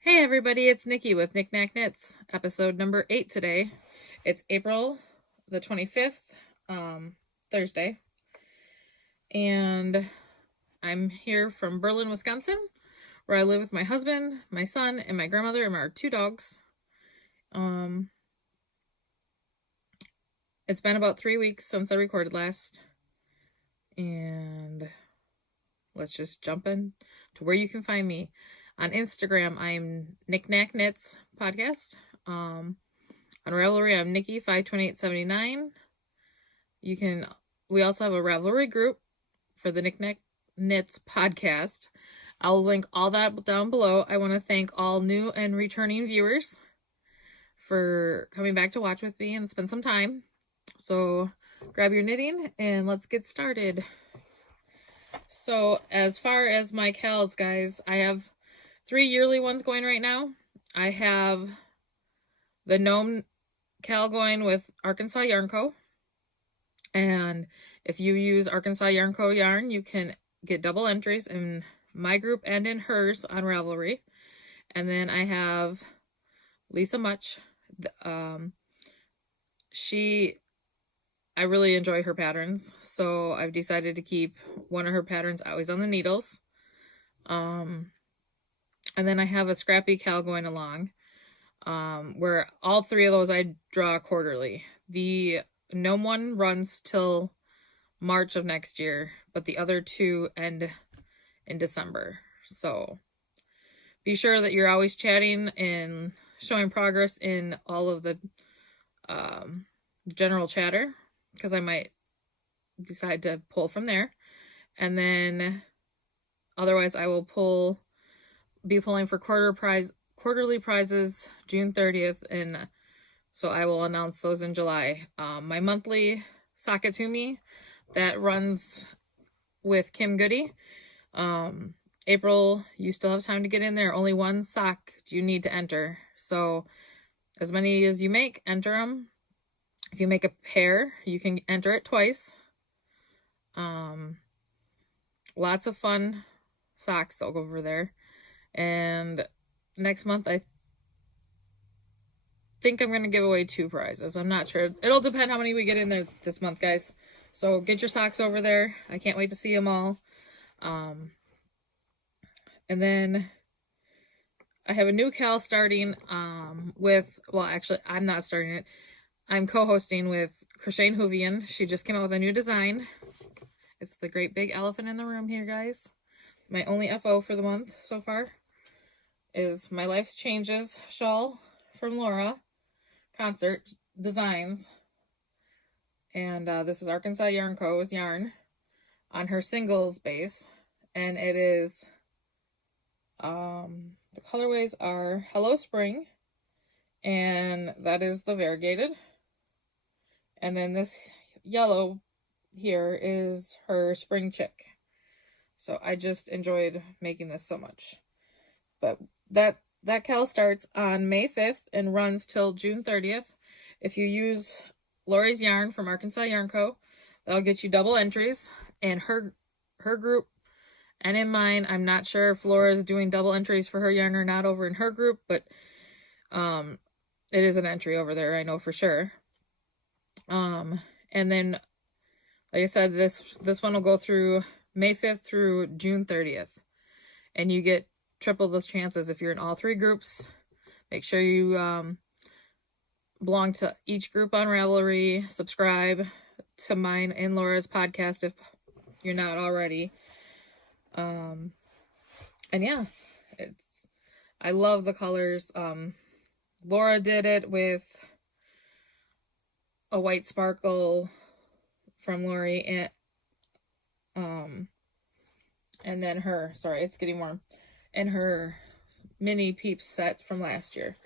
Hey everybody, it's Nikki with Nicnacknits, episode number 8 today. It's April the 25th, Thursday, and I'm here from Berlin, Wisconsin, where I live with my husband, my son, and my grandmother, and our 2 dogs. It's been about 3 weeks since I recorded last, and let's just jump in to where you can find me. On Instagram, I'm Nicnacknits podcast. On Ravelry, I'm Nikki52879. We also have a Ravelry group for the Nicnacknits podcast. I'll link all that down below. I want to thank all new and returning viewers for coming back to watch with me and spend some time. So grab your knitting and let's get started. So as far as my KALs, guys, I have 3 yearly ones going right now. I have the Gnome KAL going with ArkansasYarnCo. And if you use ArkansasYarnCo yarn, you can get double entries in my group and in hers on Ravelry. And then I have Lisa Much. I really enjoy her patterns, so I've decided to keep one of her patterns always on the needles. And then I have a Scrappy KAL going along, where all 3 of those I draw quarterly. The Gnome one runs till March of next year, but the other 2 end in December. So be sure that you're always chatting and showing progress in all of the general chatter, because I might decide to pull from there. And then otherwise I will be pulling for quarterly prizes June 30th, and so I will announce those in July. My monthly Sock It To Me that runs with Kim Goody. April, you still have time to get in there. Only 1 sock you need to enter. So as many as you make, enter them. If you make a pair, you can enter it twice. Lots of fun socks over there. And next month, I think I'm going to give away 2 prizes. I'm not sure. It'll depend how many we get in there this month, guys. So get your socks over there. I can't wait to see them all. And then I have a new KAL starting well, actually, I'm not starting it. I'm co-hosting with Crocheting Whovian. She just came out with a new design. It's the great big elephant in the room here, guys. My only FO for the month so far is my Life's Changes shawl from Laura Concert Designs. And this is ArkansasYarnCo's yarn on her singles base. And it is, the colorways are Hello Spring, and that is the variegated. And then this yellow here is her Spring Chick. So I just enjoyed making this so much. But that KAL starts on May 5th and runs till June 30th. If you use Lori's yarn from ArkansasYarnCo, that'll get you double entries. And her group and in mine, I'm not sure if Laura's doing double entries for her yarn or not over in her group, but it is an entry over there, I know for sure. And then, like I said, this one will go through May 5th through June 30th. And you get triple those chances if you're in all 3 groups. Make sure you belong to each group on Ravelry. Subscribe to mine and Laura's podcast if you're not already. And yeah, I love the colors. Laura did it with a white sparkle from Lori, and then it's getting warm, and her mini peeps set from last year.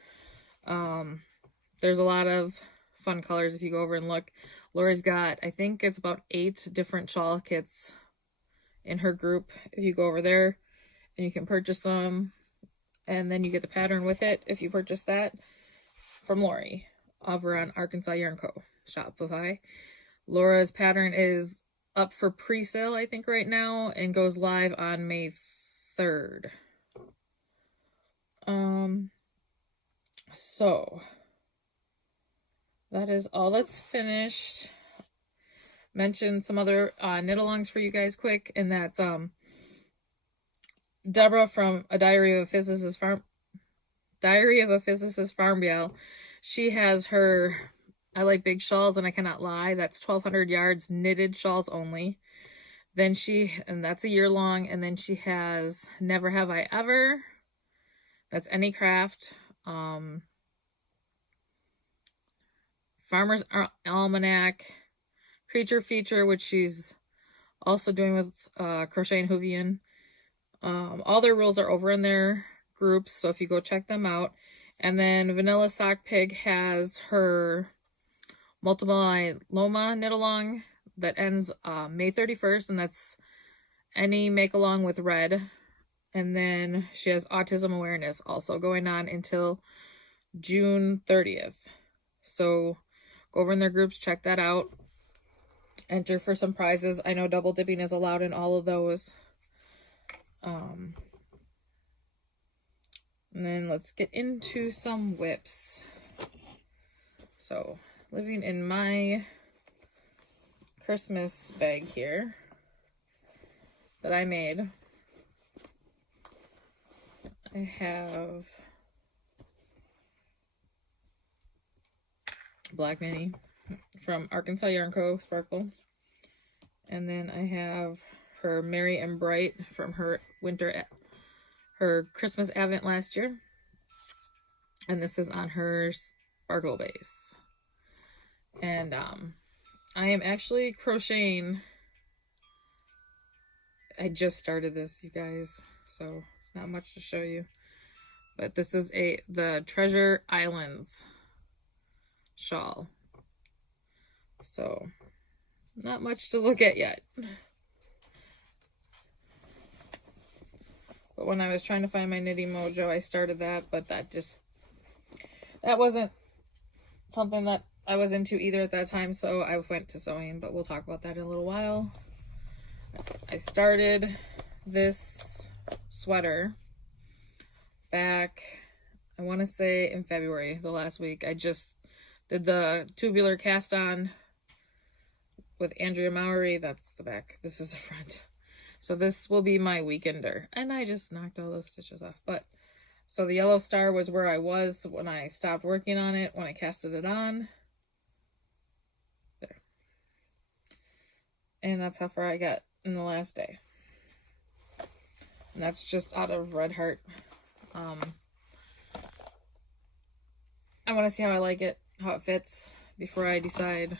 There's a lot of fun colors if you go over and look. Lori's got, I think it's about 8 different shawl kits in her group. If you go over there and you can purchase them, and then you get the pattern with it if you purchase that from Lori over on ArkansasYarnCo Shopify. Laura's pattern is up for pre-sale, I think, right now, and goes live on May 3rd. So that is all that's finished. Mention some other knit-alongs for you guys quick, and that's Deborah from A Diary of a Physicist Farmgal. She has her I Like Big Shawls and I Cannot Lie. That's 1,200 yards knitted shawls only. Then and that's a year long. And then she has Never Have I Ever. That's any craft. Farmer's Almanac. Creature Feature, which she's also doing with Crocheting Whovian. All their rules are over in their groups, so if you go check them out. And then Vanilla Sock Pig has her Multiply Loma knit-along that ends May 31st, and that's any make-along with red. And then she has Autism Awareness also going on until June 30th. So go over in their groups, check that out. Enter for some prizes. I know double dipping is allowed in all of those. And then let's get into some whips. So, living in my Christmas bag here that I made, I have Black Mini from ArkansasYarnCo Sparkle. And then I have her Merry and Bright from her Christmas Advent last year. And this is on her Sparkle base. And I am actually crocheting. I just started this, you guys, so not much to show you. But this is the Treasure Islands shawl. So, not much to look at yet. But when I was trying to find my knitting mojo, I started that, but that wasn't something that I was into either at that time, so I went to sewing, but we'll talk about that in a little while. I started this sweater back, I want to say in February, the last week. I just did the tubular cast on with Andrea Mowry. That's the back. This is the front. So this will be my weekender. And I just knocked all those stitches off. But so the yellow star was where I was when I stopped working on it, when I casted it on. There. And that's how far I got in the last day. And that's just out of Red Heart. I want to see how I like it, how it fits, before I decide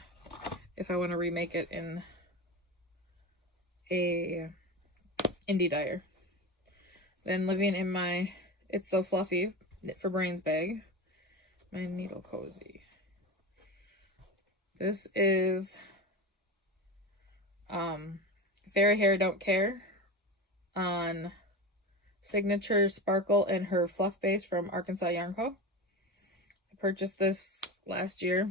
if I want to remake it in a indie dyer. Then living in my It's So Fluffy Knit for Brains bag, my Needle Cozy. This is Fairy Hair Don't Care on Signature Sparkle and her fluff base from ArkansasYarnCo. I purchased this last year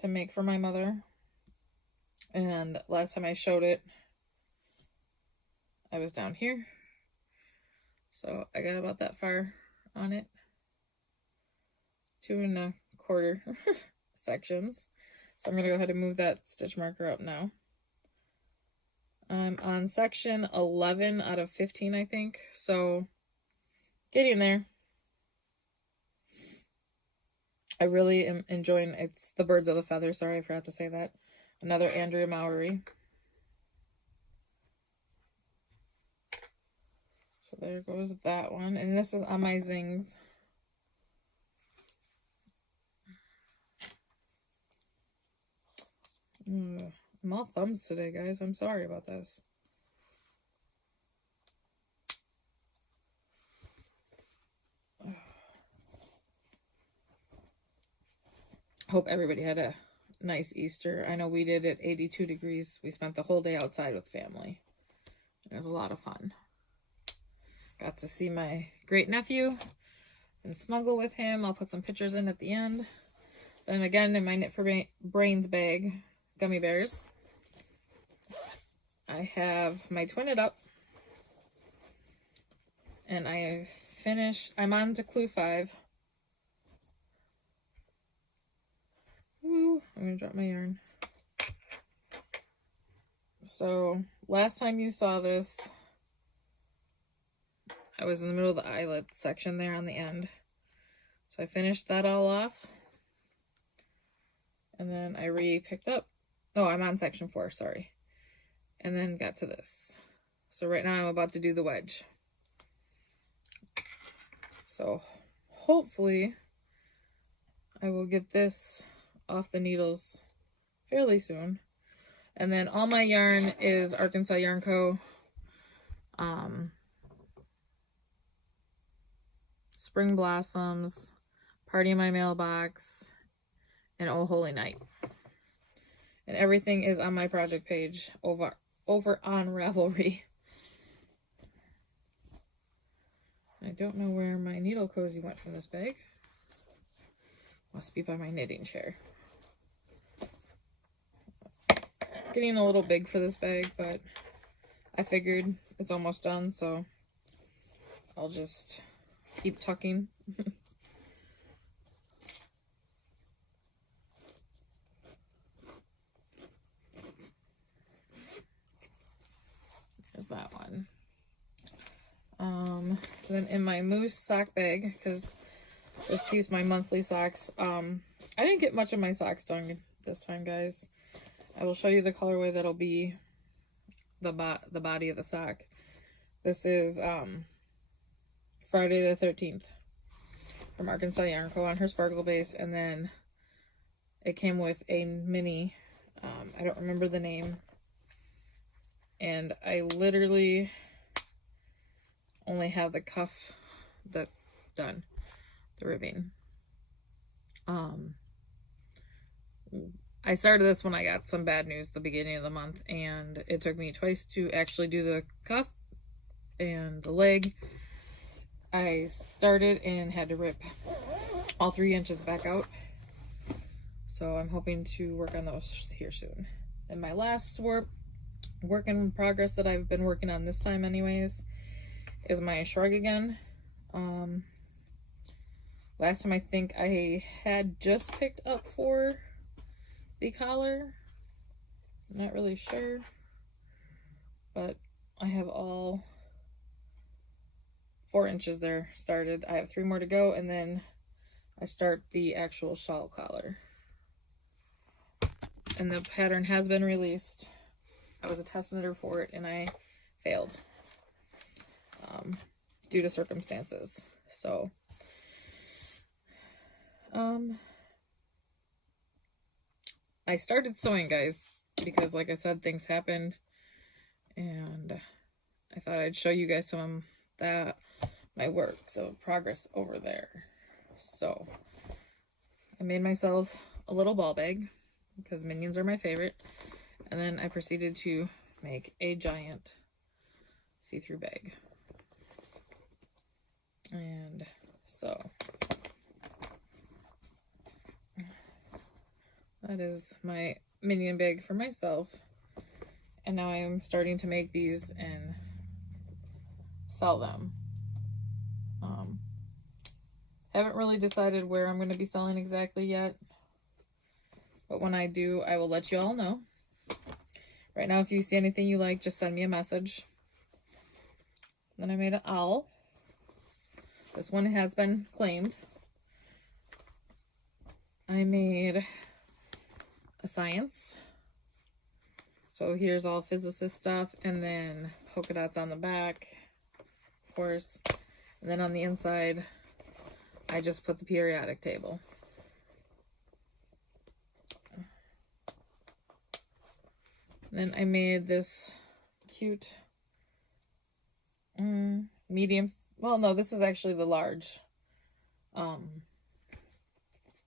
to make for my mother, and last time I showed it I was down here, so I got about that far on it. 2 1/4 sections. So I'm gonna go ahead and move that stitch marker up now. I'm on section 11 out of 15, I think, so getting there. I really am enjoying it's the Birds of the Feather. Sorry, I forgot to say that. Another Andrea Mowry. So there goes that one. And this is on my Zings. I'm all thumbs today, guys. I'm sorry about this. Hope everybody had a nice Easter. I know we did at 82 degrees. We spent the whole day outside with family. It was a lot of fun. Got to see my great nephew and snuggle with him. I'll put some pictures in at the end. Then again, in my Knit for Brains bag, gummy bears, I have my Twin It Up. And I finished, I'm on to clue 5. Ooh, I'm gonna drop my yarn. So last time you saw this, I was in the middle of the eyelet section there on the end. So I finished that all off. And then I re-picked up. Oh, I'm on section 4, sorry. And then got to this. So right now I'm about to do the wedge. So hopefully I will get this off the needles fairly soon. And then all my yarn is ArkansasYarnCo. Spring Blossoms, Party in My Mailbox, and Oh Holy Night. And everything is on my project page over on Ravelry. I don't know where my needle cozy went from this bag. Must be by my knitting chair. It's getting a little big for this bag, but I figured it's almost done, so I'll just keep tucking. There's that one. Then in my moose sock bag, because this keeps my monthly socks. I didn't get much of my socks done this time, guys. I will show you the colorway that'll be the body of the sock. This is Friday the 13th from ArkansasYarnCo on her sparkle base, and then it came with a mini, I don't remember the name, and I literally only have the cuff done, the ribbing. I started this when I got some bad news at the beginning of the month, and it took me twice to actually do the cuff and the leg. I started and had to rip all 3 inches back out. So I'm hoping to work on those here soon. And my last work in progress that I've been working on this time anyways is my shrug again. Last time I think I had just picked up for the collar. I'm not really sure, but I have all 4 inches there started. I have 3 more to go, and then I start the actual shawl collar. And the pattern has been released. I was a test knitter for it, and I failed due to circumstances. So, I started sewing, guys, because like I said, things happened, and I thought I'd show you guys some of that, my work, so progress over there. So, I made myself a little ball bag, because minions are my favorite, and then I proceeded to make a giant see-through bag. And so that is my minion bag for myself, and now I am starting to make these and sell them. Haven't really decided where I'm going to be selling exactly yet, but when I do, I will let you all know. Right now, if you see anything you like, just send me a message. Then I made an owl. This one has been claimed. I made a science. So here's all Physicist stuff, and then polka dots on the back, of course. And then on the inside, I just put the periodic table. Then I made this cute medium, well no, this is actually the large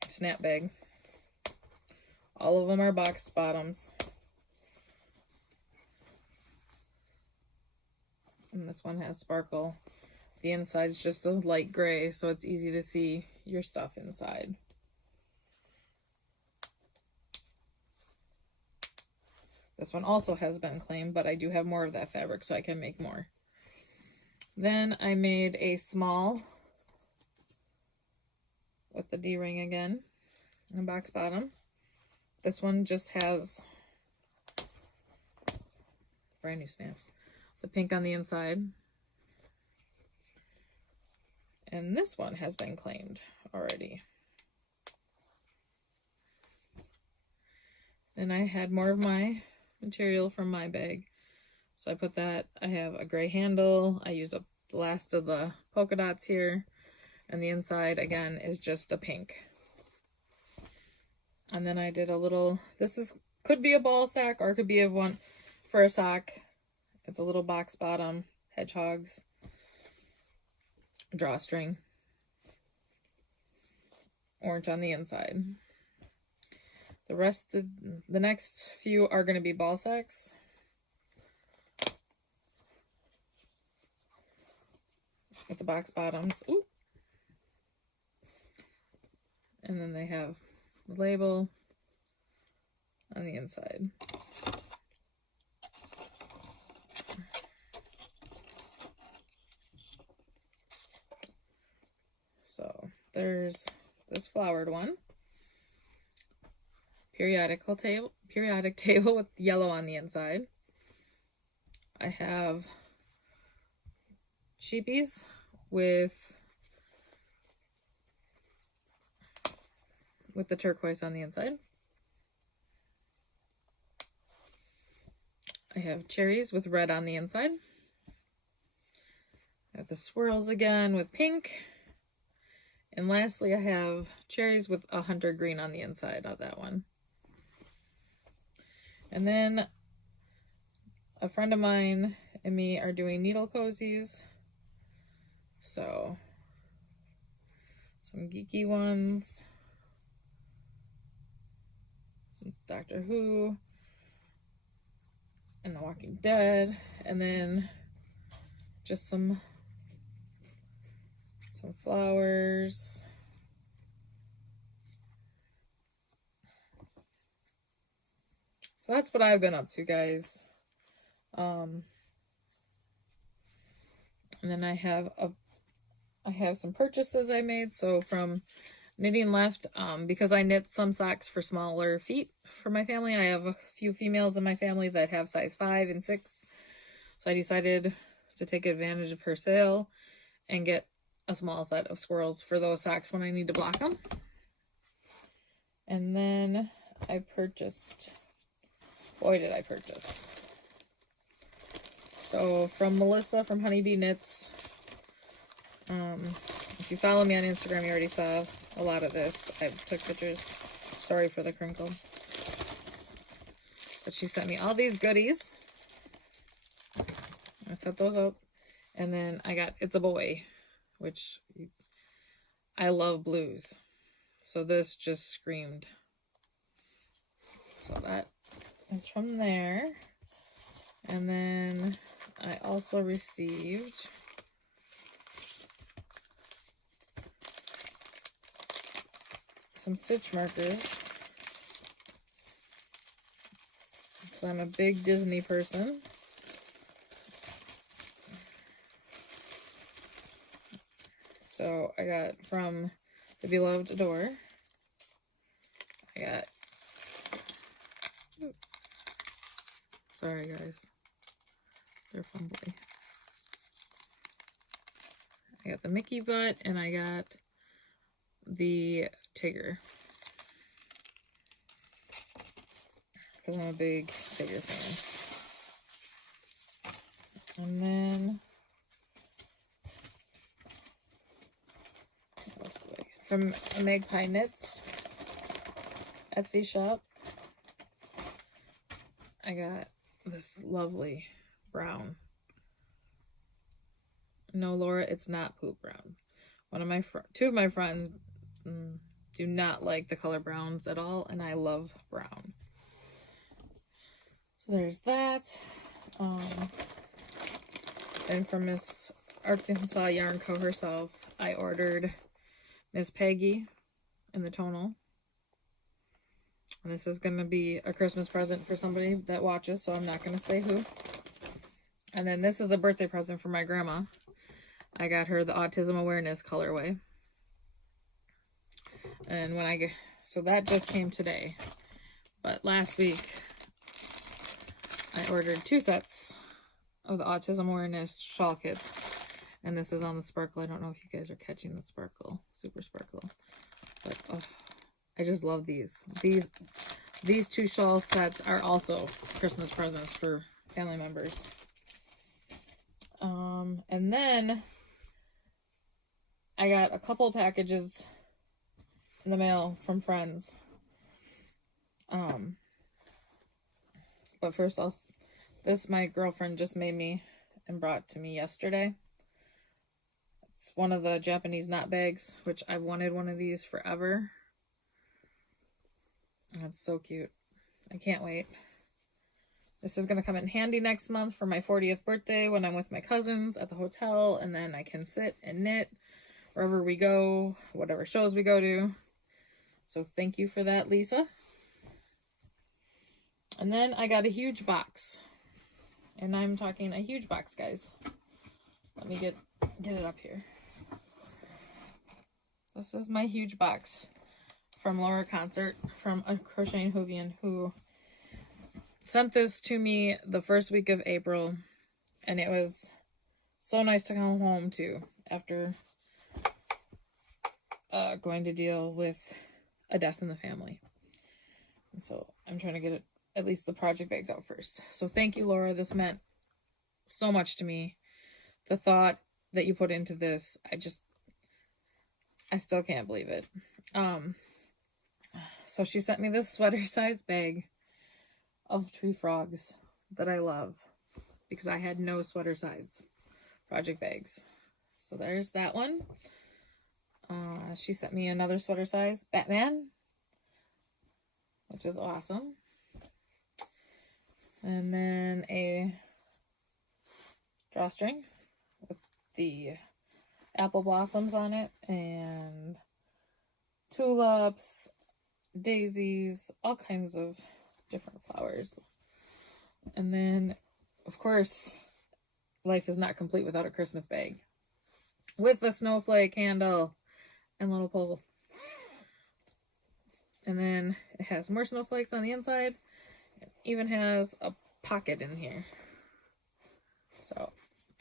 snap bag. All of them are boxed bottoms. And this one has sparkle. The inside's just a light gray, so it's easy to see your stuff inside. This one also has been claimed, but I do have more of that fabric, so I can make more. Then I made a small with the D-ring again and a box bottom. This one just has brand new stamps. The pink on the inside. And this one has been claimed already. Then I had more of my material from my bag. So I put that, I have a gray handle. I used up the last of the polka dots here. And the inside, again, is just a pink. And then I did a little, could be a ball sack or could be a one for a sock. It's a little box bottom, hedgehogs, drawstring, orange on the inside. The rest of the next few are going to be ball sacks. With the box bottoms. Ooh. And then they have the label on the inside. So there's this flowered one. Periodic table with yellow on the inside. I have sheepies with the turquoise on the inside. I have cherries with red on the inside. I have the swirls again with pink. And lastly, I have cherries with a hunter green on the inside of that one. And then a friend of mine and me are doing needle cozies. So some geeky ones. Doctor Who and The Walking Dead, and then just some flowers. So that's what I've been up to, guys. And then I have some purchases I made. So from Knitting Left, because I knit some socks for smaller feet for my family. I have a few females in my family that have size 5 and 6. So I decided to take advantage of her sale and get a small set of squirrels for those socks when I need to block them. And then I purchased, boy did I purchase. So from Melissa from Honeybee Knits, if you follow me on Instagram, you already saw a lot of this. I took pictures. Sorry for the crinkle. But she sent me all these goodies. I set those up. And then I got It's a Boy, which I love blues. So this just screamed. So that is from there. And then I also received some stitch markers, because I'm a big Disney person. So I got from The Beloved Adore, I got, sorry guys, they're fumbly. I got the Mickey butt, and I got the Tigger, because I'm a big Tigger fan. And then what else do I get? From Magpie Knits Etsy shop, I got this lovely brown. No, Laura, it's not poop brown. Two of my friends do not like the color browns at all, and I love brown. So there's that. And from Miss ArkansasYarnCo herself, I ordered Miss Peggy in the tonal. And this is going to be a Christmas present for somebody that watches, so I'm not going to say who. And then this is a birthday present for my grandma. I got her the autism awareness colorway. And when I get, so that just came today. But last week, I ordered 2 sets of the autism awareness shawl kits. And this is on the sparkle. I don't know if you guys are catching the sparkle, super sparkle. But oh, I just love these. These 2 shawl sets are also Christmas presents for family members. And then I got a couple packages in the mail from friends. But first this my girlfriend just made me and brought to me yesterday. It's one of the Japanese knot bags, which I've wanted one of these forever. That's so cute. I can't wait. This is going to come in handy next month for my 40th birthday when I'm with my cousins at the hotel, and then I can sit and knit wherever we go, whatever shows we go to. So thank you for that, Lisa. And then I got a huge box. And I'm talking a huge box, guys. Let me get it up here. This is my huge box from Laura Concert from a Crocheting Whovian, who sent this to me the first week of April, and it was so nice to come home to after going to deal with a death in the family. And so I'm trying to get at least the project bags out first. So thank you, Laura. This meant so much to me. The thought that you put into this, I still can't believe it. So she sent me this sweater size bag of tree frogs that I love, because I had no sweater size project bags. So there's that one. She sent me another sweater size Batman, which is awesome. And then a drawstring with the apple blossoms on it, and tulips, daisies, all kinds of different flowers. And then, of course, life is not complete without a Christmas bag with a snowflake handle and little pole. And then it has more snowflakes on the inside. It even has a pocket in here. So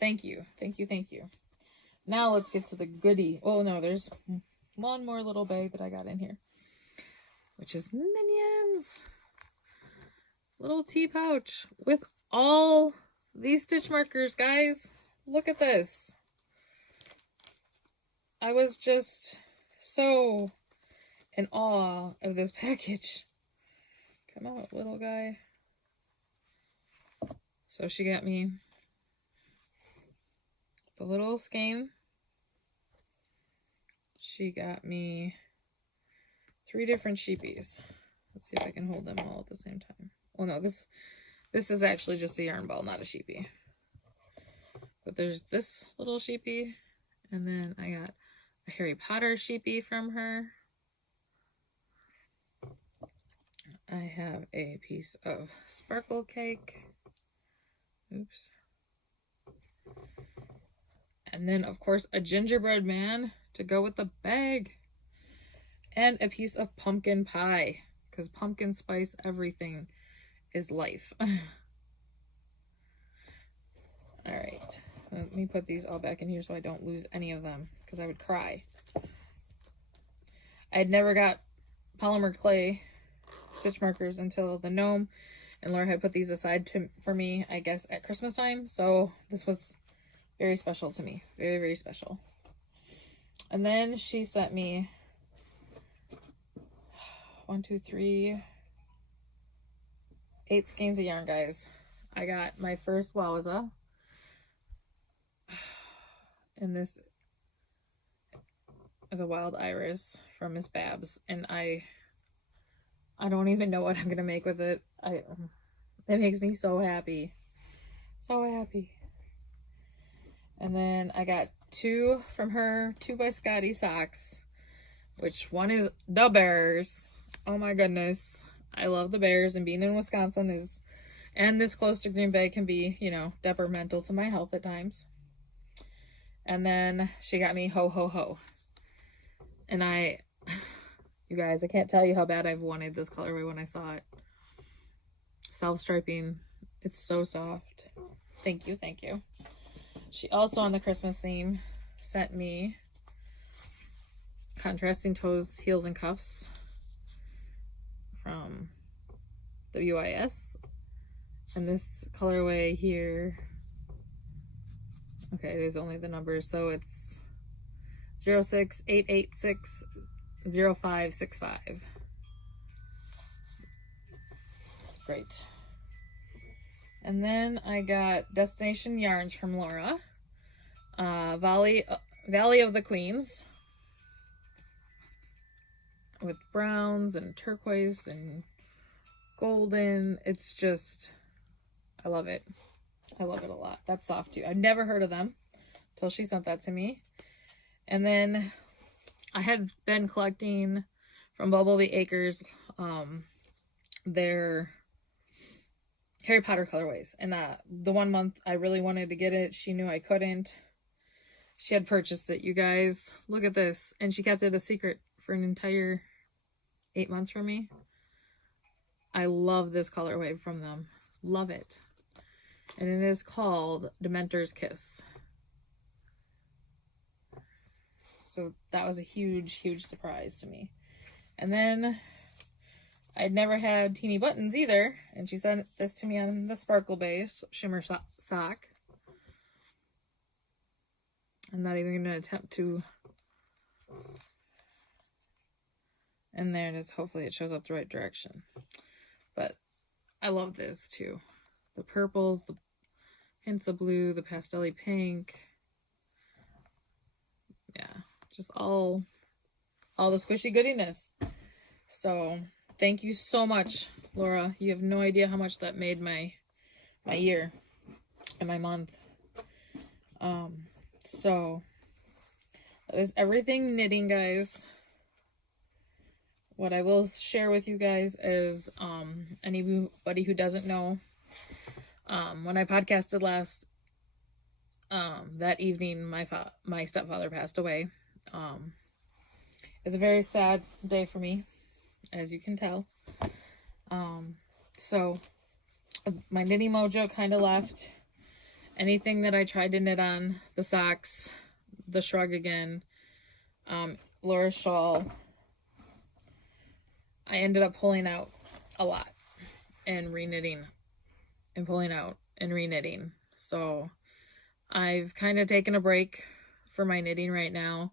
thank you. Now let's get to the goodie. Oh no, there's one more little bag that I got in here, which is Minions. Little tea pouch with all these stitch markers, guys. Look at this. I was just so in awe of this package. Come on, little guy. So she got me the little skein. She got me 3 different sheepies. Let's see if I can hold them all at the same time. Oh no, this is actually just a yarn ball, not a sheepie. But there's this little sheepie, and then I got a Harry Potter sheepie from her. I have a piece of sparkle cake. Oops. And then, of course, a gingerbread man to go with the bag. And a piece of pumpkin pie, because pumpkin spice everything is life. Alright, let me put these all back in here so I don't lose any of them, because I would cry. I had never got polymer clay stitch markers until the gnome, and Laura had put these aside for me, I guess, at Christmas time, so this was very special to me. Very, very special. And then she sent me 8 skeins of yarn, guys. I got my first Wowza, and this is a wild iris from Miss Babs, and I don't even know what I'm gonna make with it. It makes me so happy. So happy. And then I got 2 from her 2 by Scotty socks, which one is the bears. Oh my goodness. I love the bears, and being in Wisconsin and this close to Green Bay can be, you know, detrimental to my health at times. And then she got me Ho Ho Ho. And you guys, I can't tell you how bad I've wanted this colorway when I saw it. Self-striping. It's so soft. Thank you, thank you. She also, on the Christmas theme, sent me Contrasting Toes, Heels, and Cuffs from WIS. And this colorway here, okay, it is only the numbers, so it's 068860565. Great. And then I got Destination Yarns from Laura. Valley of the Queens. With browns and turquoise and golden. It's just, I love it. I love it a lot. That's soft too. I've never heard of them until she sent that to me. And then I had been collecting from Bumblebee Acres their Harry Potter colorways. And the 1 month I really wanted to get it, she knew I couldn't. She had purchased it, you guys. Look at this. And she kept it a secret for an entire 8 months from me. I love this colorway from them. Love it. And it is called Dementor's Kiss. So that was a huge, huge surprise to me. And then I'd never had teeny buttons either. And she sent this to me on the Sparkle Base Shimmer Sock. I'm not even going to attempt to. And there it is. Hopefully it shows up the right direction. But I love this too. The purples, the hints of blue, the pastel-y pink. Yeah, just all the squishy goodiness. So thank you so much, Laura. You have no idea how much that made my year and my month. So that is everything knitting, guys. What I will share with you guys is anybody who doesn't know, when I podcasted last, that evening my stepfather passed away. It's a very sad day for me, as you can tell. So my knitting mojo kind of left. Anything that I tried to knit on, the socks, the shrug again, Laura's shawl, I ended up pulling out a lot and reknitting and pulling out and reknitting. So I've kind of taken a break for my knitting right now,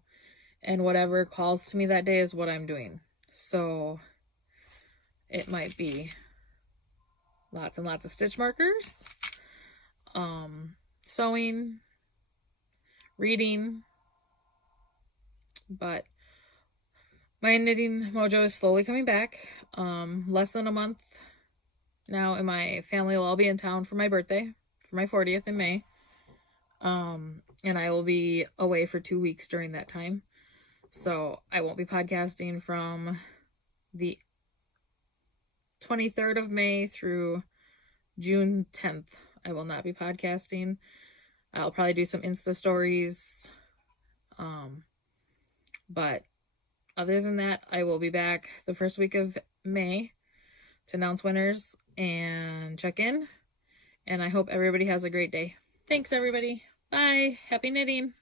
and whatever calls to me that day is what I'm doing. So it might be lots and lots of stitch markers, sewing, reading, but my knitting mojo is slowly coming back. Less than a month now, and my family will all be in town for my birthday, for my 40th in May. And I will be away for 2 weeks during that time. So I won't be podcasting from the 23rd of May through June 10th. I will not be podcasting. I'll probably do some Insta stories. But other than that, I will be back the first week of May to announce winners and check in. And I hope everybody has a great day. Thanks, everybody. Bye. Happy knitting.